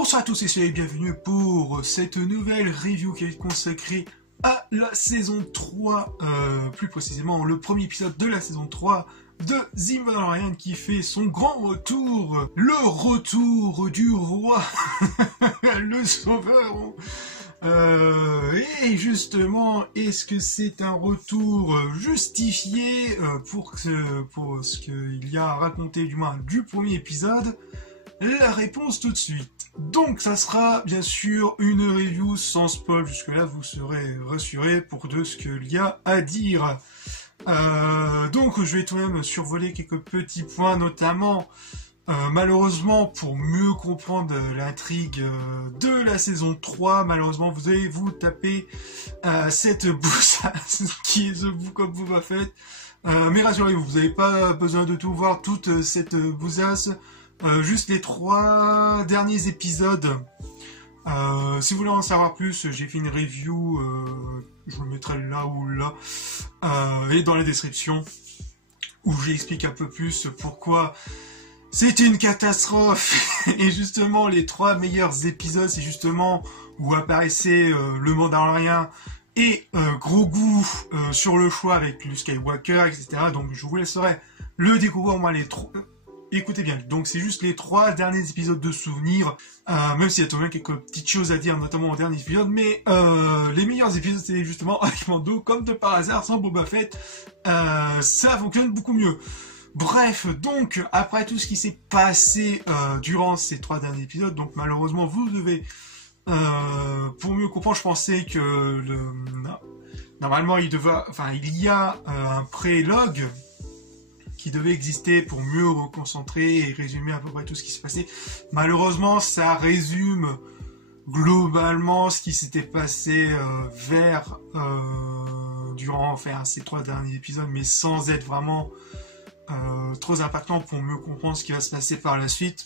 Bonsoir à tous et soyez bienvenus pour cette nouvelle review qui est consacrée à la saison 3, plus précisément le premier épisode de la saison 3 de The Mandalorian qui fait son grand retour, le retour du roi, le sauveur. Et justement, est-ce que c'est un retour justifié pour ce qu'il y a à raconter du moins du premier épisode? La réponse tout de suite. Donc ça sera bien sûr une review sans spoil, jusque-là vous serez rassurés pour de ce qu'il y a à dire. Donc je vais tout de même survoler quelques petits points, notamment malheureusement pour mieux comprendre l'intrigue de la saison 3, malheureusement vous allez vous taper cette boussasse qui est The Book of Boba Fett. Mais rassurez-vous, vous n'avez pas besoin de tout voir, toute cette boussasse. Juste les 3 derniers épisodes. Si vous voulez en savoir plus, j'ai fait une review, je le mettrai là ou là, et dans la description, où j'explique un peu plus pourquoi c'est une catastrophe. Et justement, les 3 meilleurs épisodes, c'est justement où apparaissait le Mandalorien et Grogu sur le choix avec Luke Skywalker, etc. Donc je vous laisserai le découvrir, moi les 3... Écoutez bien, donc c'est juste les 3 derniers épisodes de souvenirs, même s'il y a tout de même quelques petites choses à dire, notamment au dernier épisode, mais les meilleurs épisodes, c'est justement avec Mando, comme de par hasard, sans Boba Fett, ça fonctionne beaucoup mieux. Bref, donc, après tout ce qui s'est passé durant ces 3 derniers épisodes, donc malheureusement, vous devez, pour mieux comprendre, je pensais que normalement, il y a un prélogue qui devait exister pour mieux reconcentrer et résumer à peu près tout ce qui s'est passé. Malheureusement, ça résume globalement ce qui s'était passé durant ces 3 derniers épisodes, mais sans être vraiment trop impactant pour mieux comprendre ce qui va se passer par la suite.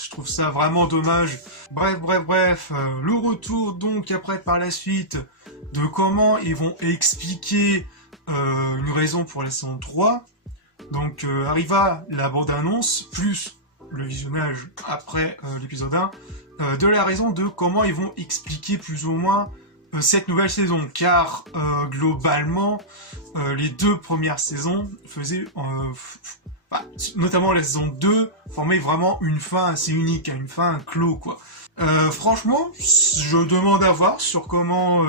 Je trouve ça vraiment dommage. Bref, le retour donc après par la suite de comment ils vont expliquer une raison pour la saison 3. Donc arriva la bande-annonce, plus le visionnage après l'épisode 1, de la raison de comment ils vont expliquer plus ou moins cette nouvelle saison. Car globalement, les 2 premières saisons faisaient, notamment la saison 2, formaient vraiment une fin assez unique, une fin clos quoi. Franchement, je demande à voir sur comment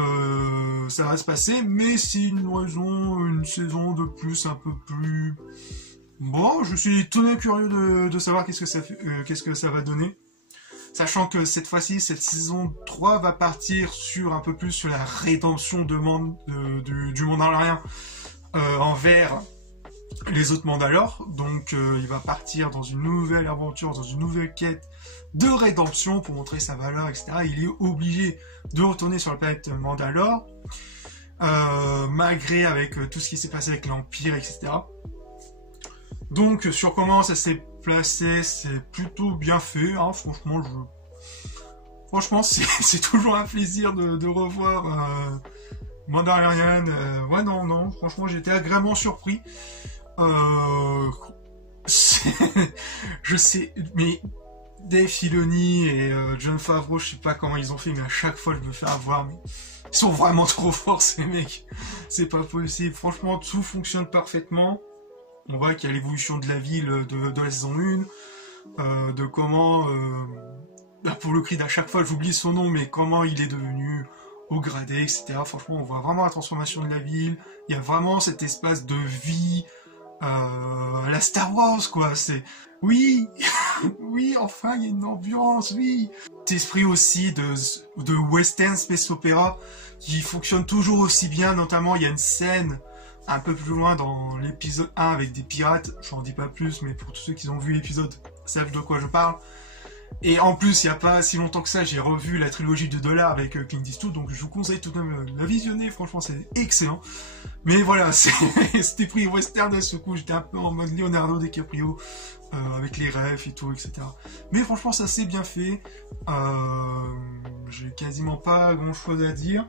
ça va se passer, mais c'est une saison de plus, un peu plus... Bon, je suis tout de même curieux de savoir qu'est-ce que ça va donner. Sachant que cette fois-ci, cette saison 3 va partir un peu plus sur la rédemption du Mandalorien envers les autres Mandalores. Donc il va partir dans une nouvelle aventure, dans une nouvelle quête de rédemption pour montrer sa valeur, etc. Il est obligé de retourner sur la planète Mandalore, malgré avec tout ce qui s'est passé avec l'Empire, etc. Donc sur comment ça s'est placé, c'est plutôt bien fait, hein. Franchement c'est toujours un plaisir de revoir Mandalorian. Ouais non, franchement j'étais agréablement surpris. Je sais, mais Dave Filoni et Jon Favreau, je sais pas comment ils ont fait, mais à chaque fois je me fais avoir, mais ils sont vraiment trop forts ces mecs, c'est pas possible. Franchement tout fonctionne parfaitement. On voit qu'il y a l'évolution de la ville de la saison 1, de comment, pour le cri d'à chaque fois j'oublie son nom, mais comment il est devenu au gradé, etc. Franchement on voit vraiment la transformation de la ville, il y a vraiment cet espace de vie, à la Star Wars quoi, c'est... Oui, oui, enfin il y a une ambiance, oui. Cet esprit aussi de western space opéra qui fonctionne toujours aussi bien, notamment il y a une scène un peu plus loin dans l'épisode 1 avec des pirates, j'en dis pas plus, mais pour tous ceux qui ont vu l'épisode savent de quoi je parle. Et en plus, il n'y a pas si longtemps que ça, j'ai revu la trilogie de $, avec Clint Eastwood, donc je vous conseille tout de même de la visionner, franchement c'est excellent. Mais voilà, c'était pris western à ce coup, j'étais un peu en mode Leonardo DiCaprio, avec les rêves et tout, etc. Mais franchement ça c'est bien fait, j'ai quasiment pas grand chose à dire.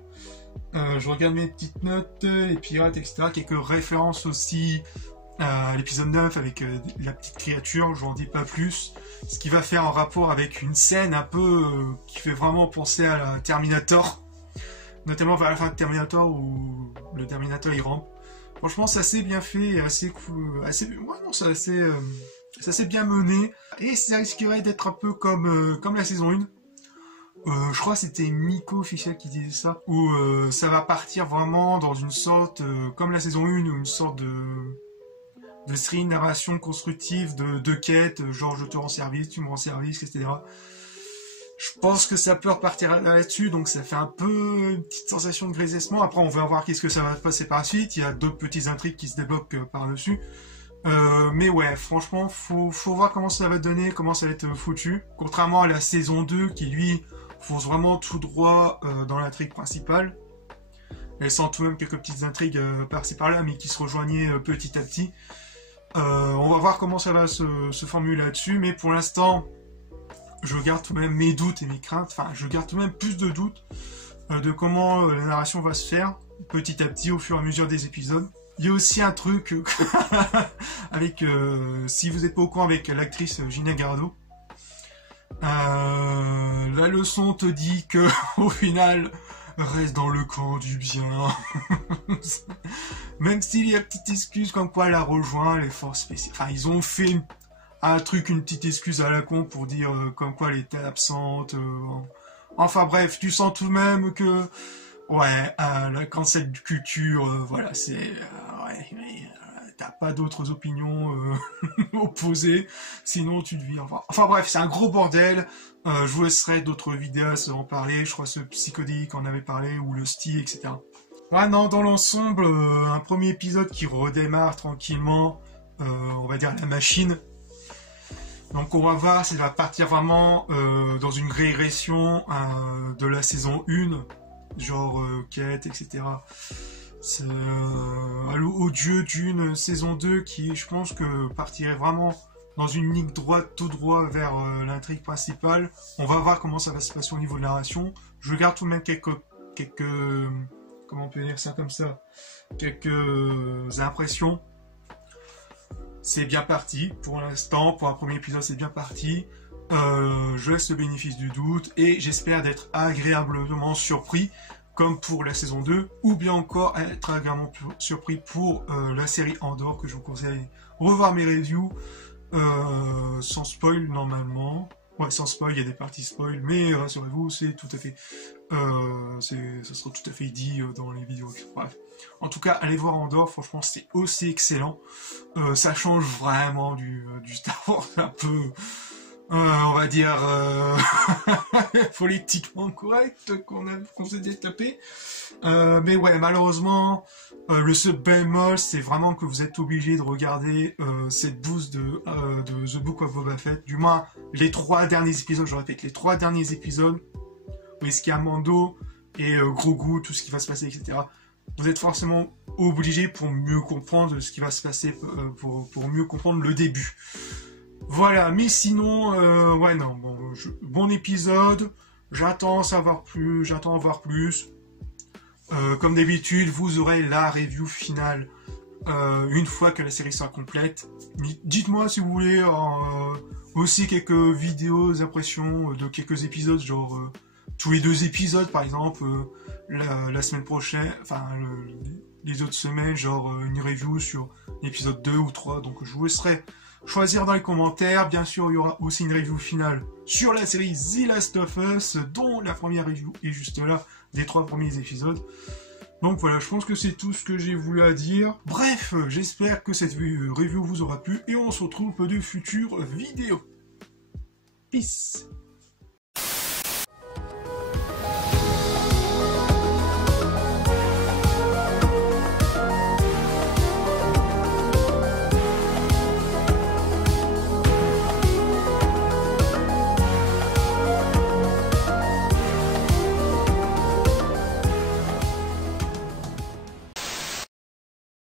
Je regarde mes petites notes, les pirates, etc. Quelques références aussi l'épisode 9 avec la petite créature, je n'en dis pas plus, ce qui va faire un rapport avec une scène un peu qui fait vraiment penser à la Terminator, notamment vers la fin de Terminator où le Terminator il rampe. Franchement, c'est assez bien fait et assez cool, c'est assez bien mené, et ça risquerait d'être un peu comme la saison 1. Je crois que c'était Miko Officiel qui disait ça, où ça va partir vraiment dans une sorte, comme la saison 1, ou une sorte de série de narration constructive, de quête, genre je te rends service, tu me rends service, etc. Je pense que ça peut repartir là-dessus, donc ça fait un peu une petite sensation de grisaissement. Après, on va voir qu'est-ce que ça va se passer par la suite. Il y a d'autres petites intrigues qui se débloquent par-dessus. Mais ouais, franchement, faut voir comment ça va donner, comment ça va être foutu. Contrairement à la saison 2, qui lui fonce vraiment tout droit dans l'intrigue principale. Laissant tout de même quelques petites intrigues par-ci par-là, mais qui se rejoignaient petit à petit. On va voir comment ça va se formuler là-dessus, mais pour l'instant, je garde tout de même mes doutes et mes craintes, enfin, je garde tout de même plus de doutes de comment la narration va se faire, petit à petit, au fur et à mesure des épisodes. Il y a aussi un truc avec, si vous n'êtes pas au courant, avec l'actrice Gina Gardo. La leçon te dit que, au final, reste dans le camp du bien. Même s'il y a une petite excuse comme quoi elle a rejoint les forces spéciales. Enfin, ils ont fait une petite excuse à la con pour dire comme quoi elle était absente. Enfin bref, tu sens tout de même que ouais, la cancel culture, voilà, c'est ouais, mais t'as pas d'autres opinions opposées, sinon tu te vis. Enfin bref, c'est un gros bordel. Je vous laisserai d'autres vidéos en parler. Je crois ce Psychodique en avait parlé, ou le Sti, etc. Ouais, non, dans l'ensemble, un premier épisode qui redémarre tranquillement, on va dire la machine. Donc on va voir, ça va partir vraiment dans une régression de la saison 1, genre quête, etc. C'est au dieu d'une saison 2 qui, je pense que partirait vraiment dans une ligne droite, tout droit vers l'intrigue principale. On va voir comment ça va se passer au niveau de la narration. Je garde tout de même quelques comment on peut dire ça comme ça, quelques impressions. C'est bien parti, pour l'instant, pour un premier épisode c'est bien parti. Je laisse le bénéfice du doute et j'espère d'être agréablement surpris, comme pour la saison 2, ou bien encore être agréablement surpris pour la série Andor, que je vous conseille de revoir mes reviews, sans spoil normalement. Ouais, sans spoil, il y a des parties spoil, mais rassurez-vous, c'est tout à fait... ça sera tout à fait dit dans les vidéos. Bref. En tout cas, allez voir Andor, franchement, c'est aussi excellent. Ça change vraiment du Star Wars un peu... on va dire politiquement correct qu'on s'est détapé. Mais ouais, malheureusement, le seul bémol, c'est vraiment que vous êtes obligé de regarder cette boost de The Book of Boba Fett. Du moins, les 3 derniers épisodes, je répète, les 3 derniers épisodes, où est-ce qu'il y a Mando et Grogu, tout ce qui va se passer, etc. Vous êtes forcément obligé pour mieux comprendre ce qui va se passer, pour mieux comprendre le début. Voilà, mais sinon, ouais, non, bon épisode, j'attends à voir plus. Comme d'habitude, vous aurez la review finale une fois que la série sera complète. Dites-moi si vous voulez aussi quelques vidéos, impressions de quelques épisodes, genre tous les 2 épisodes par exemple, la semaine prochaine, enfin les autres semaines, genre une review sur l'épisode 2 ou 3, donc je vous laisserai choisir dans les commentaires. Bien sûr, il y aura aussi une review finale sur la série The Last of Us, dont la première review est juste là, des 3 premiers épisodes. Donc voilà, je pense que c'est tout ce que j'ai voulu à dire. Bref, j'espère que cette review vous aura plu, et on se retrouve pour de futures vidéos. Peace.